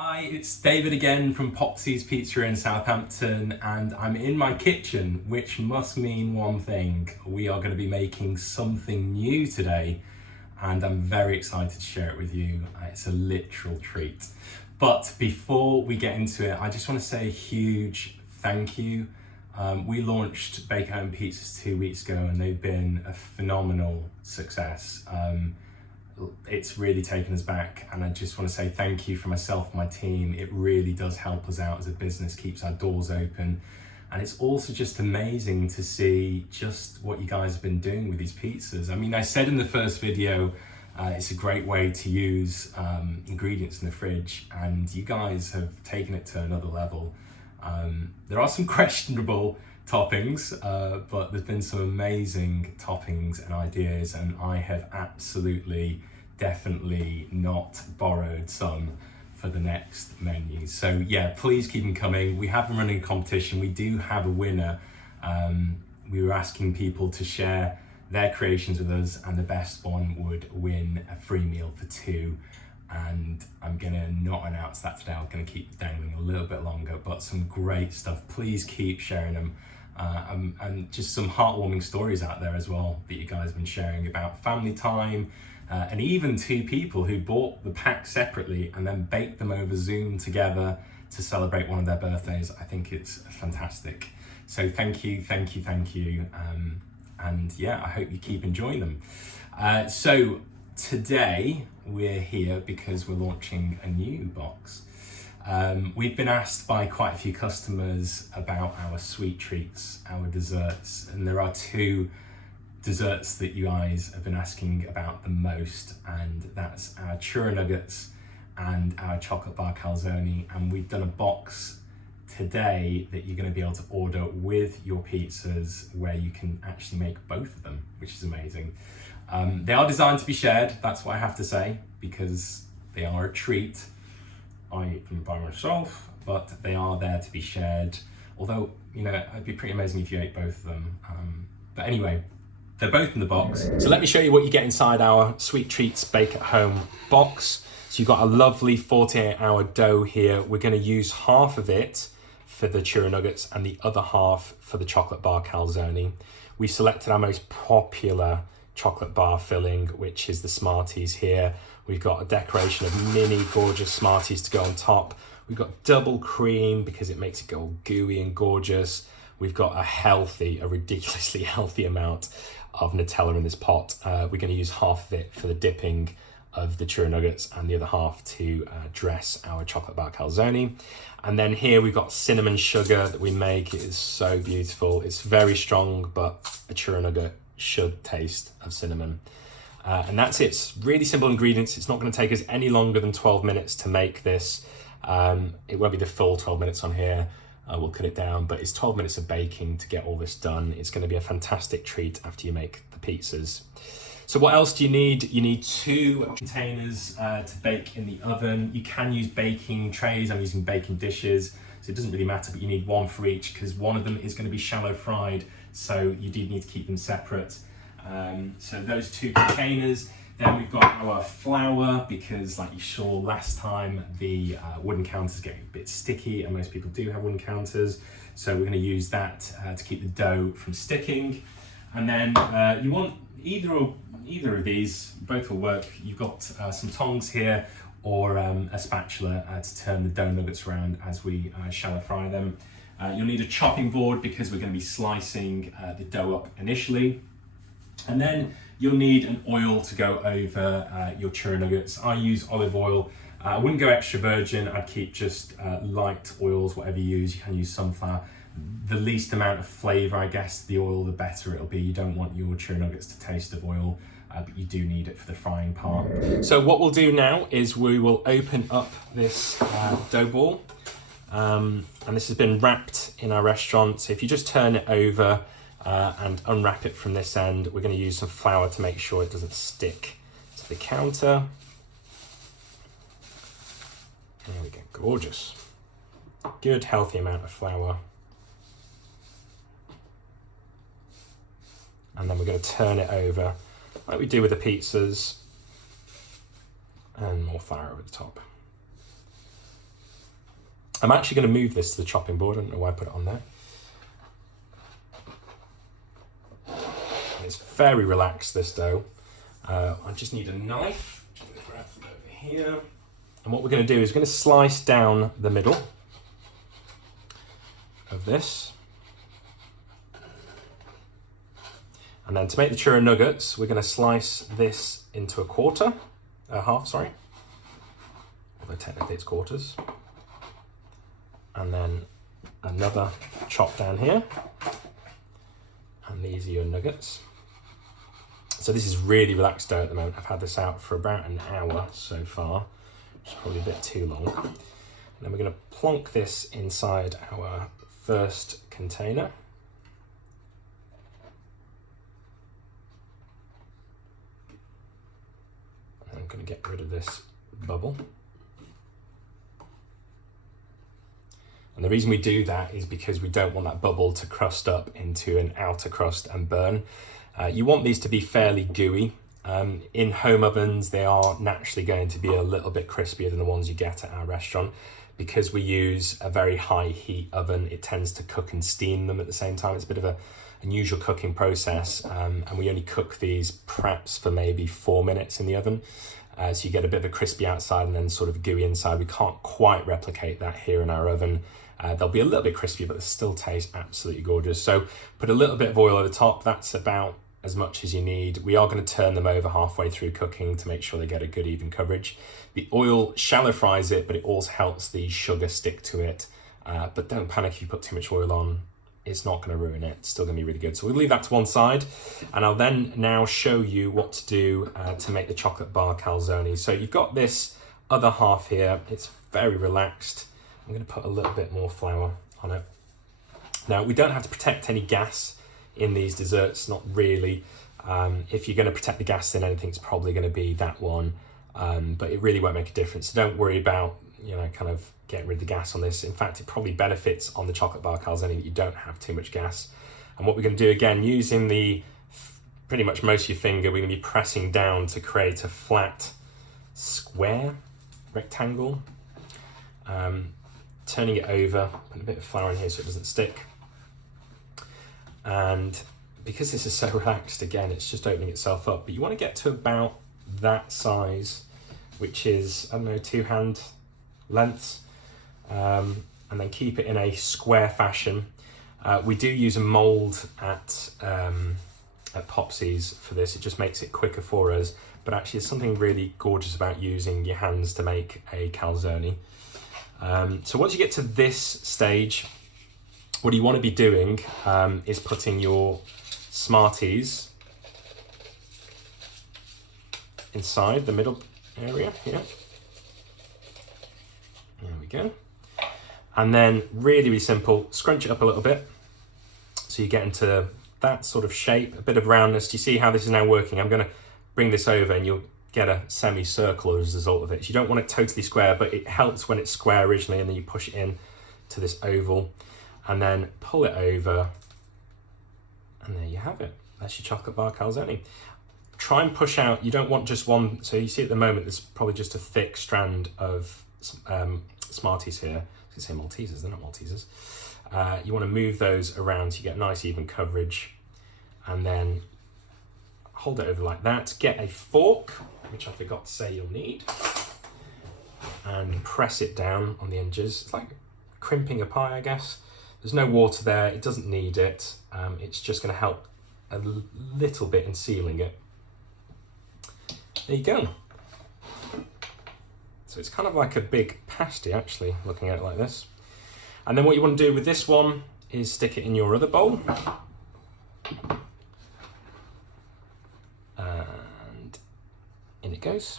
Hi, it's David again from POPSI'S Pizza in Southampton, and I'm in my kitchen, which must mean one thing. We are going to be making something new today, and I'm very excited to share it with you. It's a literal treat. But before we get into it, I just want to say a huge thank you. We launched Bake at Home Pizzas 2 weeks ago, and they've been a phenomenal success. It's really taken us back, and I just want to say thank you for myself and my team. It really does help us out as a business, keeps our doors open, and it's also just amazing to see just what you guys have been doing with these pizzas. I mean, I said in the first video, it's a great way to use ingredients in the fridge, and you guys have taken it to another level. There are some questionable toppings, but there's been some amazing toppings and ideas, and I have absolutely definitely not borrowed some for the next menus. So yeah, please keep them coming. We have been running a competition. We do have a winner. We were asking people to share their creations with us, and the best one would win a free meal for two. And I'm gonna not announce that today. I'm gonna keep dangling a little bit longer, but some great stuff. Please keep sharing them. And just some heartwarming stories out there as well that you guys have been sharing about family time, and even two people who bought the pack separately and then baked them over Zoom together to celebrate one of their birthdays. I think it's fantastic. So thank you. And yeah, I hope you keep enjoying them. So today we're here because we're launching a new box. We've been asked by quite a few customers about our sweet treats, our desserts, and there are two desserts that you guys have been asking about the most, and that's our churro nuggets and our chocolate bar calzone. And we've done a box today that you're going to be able to order with your pizzas, where you can actually make both of them, which is amazing. They are designed to be shared, that's what I have to say, because they are a treat. I eat them by myself, but they are there to be shared. Although, you know, it'd be pretty amazing if you ate both of them. But anyway, they're both in the box. So let me show you what you get inside our Sweet Treats Bake at Home box. So you've got a lovely 48-hour dough here. We're gonna use half of it for the churro nuggets and the other half for the chocolate bar calzone. We selected our most popular chocolate bar filling, which is the Smarties here. We've got a decoration of mini gorgeous Smarties to go on top. We've got double cream because it makes it go gooey and gorgeous. We've got a ridiculously healthy amount of Nutella in this pot. We're going to use half of it for the dipping of the churro nuggets and the other half to dress our chocolate bar calzone. And then here we've got cinnamon sugar that we make. It is so beautiful. It's very strong, but a churro nugget should taste of cinnamon. And that's it. It's really simple ingredients. It's not going to take us any longer than 12 minutes to make this. It won't be the full 12 minutes on here. We'll cut it down, but it's 12 minutes of baking to get all this done. It's going to be a fantastic treat after you make the pizzas. So what else do you need? You need 2 containers to bake in the oven. You can use baking trays. I'm using baking dishes, so it doesn't really matter, but you need 1 for each because one of them is going to be shallow fried, so you do need to keep them separate. So those 2 containers. Then we've got our flour, because like you saw last time, the wooden counters get a bit sticky, and most people do have wooden counters. So we're going to use that to keep the dough from sticking. And then you want either of these, both will work. You've got some tongs here, or a spatula to turn the dough nuggets around as we shallow fry them. You'll need a chopping board because we're going to be slicing the dough up initially. And then you'll need an oil to go over your churro nuggets. I use olive oil. I wouldn't go extra virgin. I'd keep just light oils, whatever you use. You can use sunflower. The least amount of flavor, I guess, the oil, the better it'll be. You don't want your churro nuggets to taste of oil, but you do need it for the frying part. So what we'll do now is we will open up this dough ball. And this has been wrapped in our restaurant. So if you just turn it over, and unwrap it from this end, we're going to use some flour to make sure it doesn't stick to the counter. There we go, gorgeous. Good healthy amount of flour. And then we're going to turn it over like we do with the pizzas, and more flour over the top. I'm actually going to move this to the chopping board. I don't know why I put it on there. It's very relaxed, this dough. I just need a knife. I'm going to grab it over here. And what we're going to do is we're going to slice down the middle of this. And then to make the churro nuggets, we're going to slice this into half, sorry. Although technically it's quarters. And then another chop down here. And these are your nuggets. So this is really relaxed dough at the moment. I've had this out for about an hour so far, which is probably a bit too long. And then we're going to plonk this inside our first container. I'm going to get rid of this bubble. And the reason we do that is because we don't want that bubble to crust up into an outer crust and burn. You want these to be fairly gooey. In home ovens, they are naturally going to be a little bit crispier than the ones you get at our restaurant. Because we use a very high heat oven, it tends to cook and steam them at the same time. It's a bit of an unusual cooking process, and we only cook these perhaps for maybe 4 minutes in the oven. So you get a bit of a crispy outside and then sort of gooey inside. We can't quite replicate that here in our oven. They'll be a little bit crispy, but they still taste absolutely gorgeous. So put a little bit of oil over the top. That's about as much as you need. We are going to turn them over halfway through cooking to make sure they get a good even coverage. The oil shallow fries it, but it also helps the sugar stick to it. But don't panic if you put too much oil on. It's not going to ruin it. It's still going to be really good. So we'll leave that to one side, and I'll then now show you what to do to make the chocolate bar calzone. So you've got this other half here. It's very relaxed. I'm going to put a little bit more flour on it. Now, we don't have to protect any gas in these desserts, not really. If you're going to protect the gas in anything, it's probably going to be that one, but it really won't make a difference. So don't worry about, kind of getting rid of the gas on this. In fact, it probably benefits on the chocolate bar calzone that you don't have too much gas. And what we're going to do, again, using pretty much most of your finger, we're going to be pressing down to create a flat square rectangle. Turning it over, put a bit of flour in here so it doesn't stick. And because this is so relaxed, again, it's just opening itself up. But you want to get to about that size, which is, 2-hand lengths, and then keep it in a square fashion. We do use a mold at POPSI'S for this. It just makes it quicker for us. But actually, there's something really gorgeous about using your hands to make a calzone. So once you get to this stage, what you want to be doing is putting your Smarties inside the middle area here. There we go. And then really, really simple, scrunch it up a little bit. So you get into that sort of shape, a bit of roundness. Do you see how this is now working? I'm going to bring this over and you'll get a semicircle as a result of it. So you don't want it totally square, but it helps when it's square originally, and then you push it in to this oval and then pull it over, and there you have it. That's your chocolate bar calzone. Try and push out, you don't want just one. So you see at the moment, there's probably just a thick strand of Smarties here. I was going to say Maltesers, they're not Maltesers. You want to move those around so you get nice even coverage, and then hold it over like that. Get a fork, which I forgot to say you'll need, and press it down on the edges. It's like crimping a pie, I guess. There's no water there, it doesn't need it. It's just going to help a little bit in sealing it. There you go. So it's kind of like a big pasty, actually, looking at it like this. And then what you want to do with this one is stick it in your other bowl. And in it goes.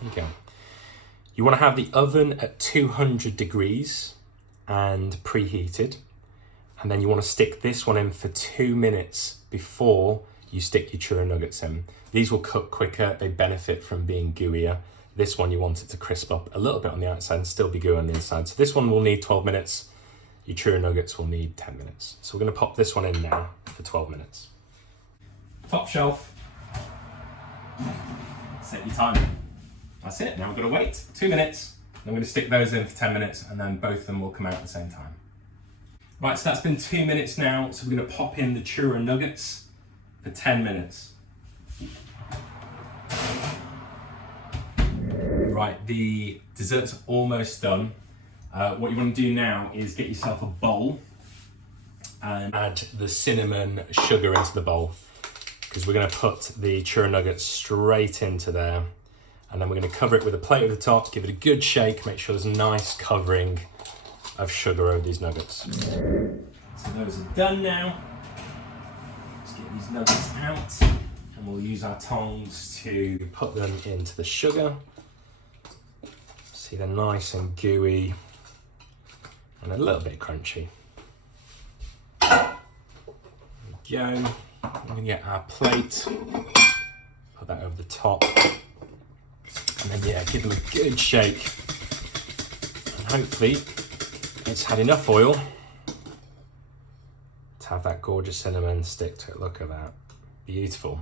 There you go. You want to have the oven at 200 degrees and preheated. And then you want to stick this one in for 2 minutes before you stick your churro nuggets in. These will cook quicker, they benefit from being gooier. This one you want it to crisp up a little bit on the outside and still be gooey on the inside. So this one will need 12 minutes, your churro nuggets will need 10 minutes. So we're going to pop this one in now for 12 minutes. Top shelf. Set your timer. That's it, now we've got to wait 2 minutes I'm going to stick those in for 10 minutes and then both of them will come out at the same time. Right, so that's been 2 minutes now, so we're going to pop in the churro nuggets for 10 minutes. Right, the dessert's almost done. What you want to do now is get yourself a bowl and add the cinnamon sugar into the bowl, because we're going to put the churro nuggets straight into there, and then we're going to cover it with a plate at the top, give it a good shake, make sure there's a nice covering of sugar over these nuggets. So those are done now. Let's get these nuggets out, and we'll use our tongs to put them into the sugar. See, they're nice and gooey and a little bit crunchy. There we go. I'm going to get our plate, put that over the top, and then give them a good shake. And hopefully it's had enough oil to have that gorgeous cinnamon stick to it. Look at that, beautiful.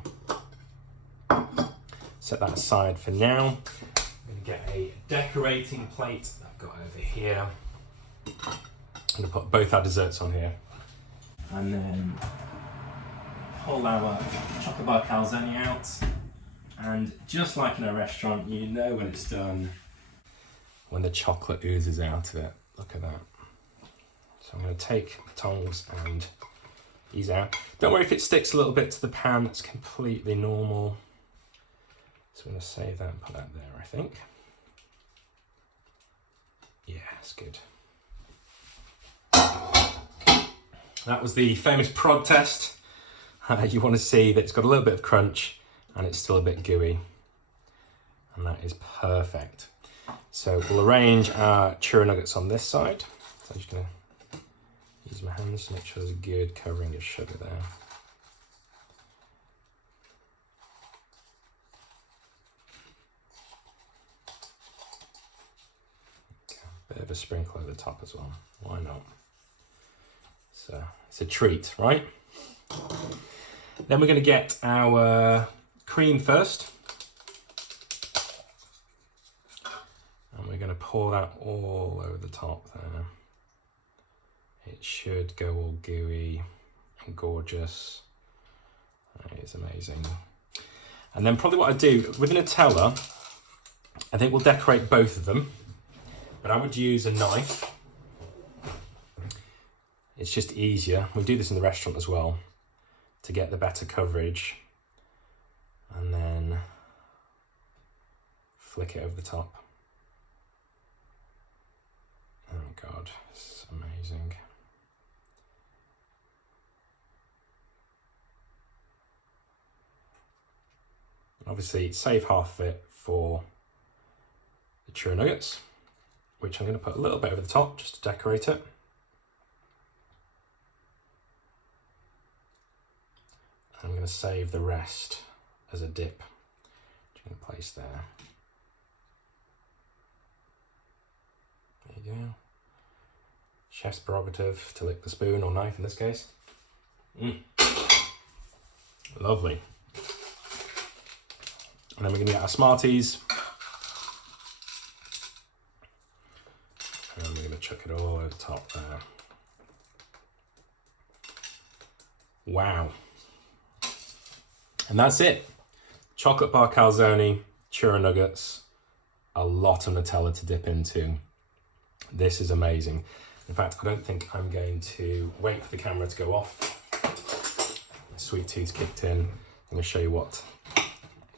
Set that aside for now. I'm going to get a decorating plate that I've got over here. I'm going to put both our desserts on here, and then pull our chocolate bar calzone out, and just like in a restaurant, you know when it's done when the chocolate oozes out of it. Look at that. So I'm going to take the tongs and ease out. Don't worry if it sticks a little bit to the pan, that's completely normal. So I'm going to save that and put that there, I think. Yeah, that's good. That was the famous prod test. You want to see that it's got a little bit of crunch and it's still a bit gooey. And that is perfect. So we'll arrange our churro nuggets on this side. So I'm just going to use my hands to make sure there's a good covering of sugar there. Bit of a sprinkle over the top as well. Why not? So it's a treat, right? Then we're going to get our cream first. And we're going to pour that all over the top there. It should go all gooey and gorgeous. That is amazing. And then probably what I do with Nutella, I think we'll decorate both of them. But I would use a knife. It's just easier. We do this in the restaurant as well to get the better coverage. And then flick it over the top. Oh God, this is amazing. Obviously, save half of it for the churro nuggets, which I'm going to put a little bit over the top just to decorate it. I'm going to save the rest as a dip, which I'm going to place there. There you go. Chef's prerogative to lick the spoon or knife in this case. Lovely. And then we're going to get our Smarties. And we're going to chuck it all over the top there. Wow. And that's it. Chocolate bar calzone, churro nuggets, a lot of Nutella to dip into. This is amazing. In fact, I don't think I'm going to wait for the camera to go off. My sweet tooth's kicked in. I'm going to show you what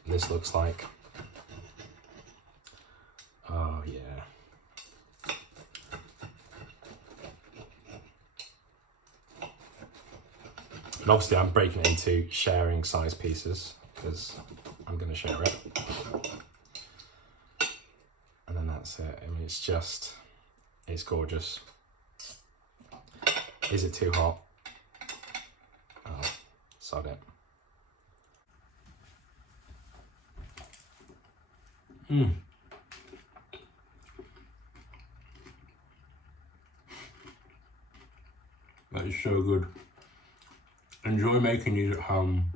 this looks like. Oh yeah. And obviously I'm breaking it into sharing size pieces because I'm going to share it. And then that's it. I mean, it's gorgeous. Is it too hot? Oh, sod it. That is so good. Enjoy making these at home.